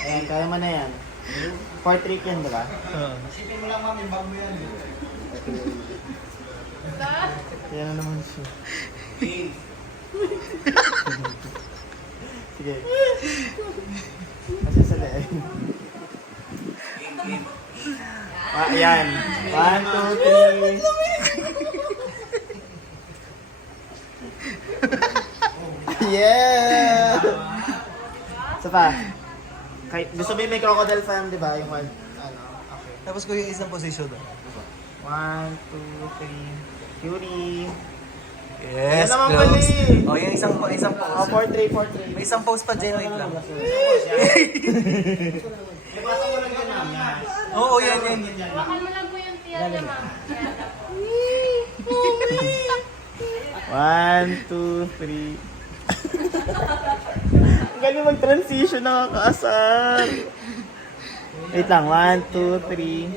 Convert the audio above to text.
Ayan, kaya mo na yan. 4 trick yan, diba? Isipin mo lang, ma'am, yung bag mo yan. Yan na naman siya. Sige. Kasi sa leeg. Ayan. 1, 2, 3. Yeah! Isa pa. Gusto mo yung may crocodile fan, di ba? Yung one, ano, okay. Tapos ko yung isang position. 1, 2, 3. Curie. Yes, Yan naman pala close. eh. Oh, yung isang Oh, pose. 4, 3, 4, 3. May isang pose pa dyan, wait lang. May bata mo lang yan, ma'am. Yan. Oo, yan. Hawakan mo lang po yung tiyan niya, ma'am. Yan. 1, 2, 3. Ang galing mag-transition, nakakaasar. Wait lang, 1, 2, 3.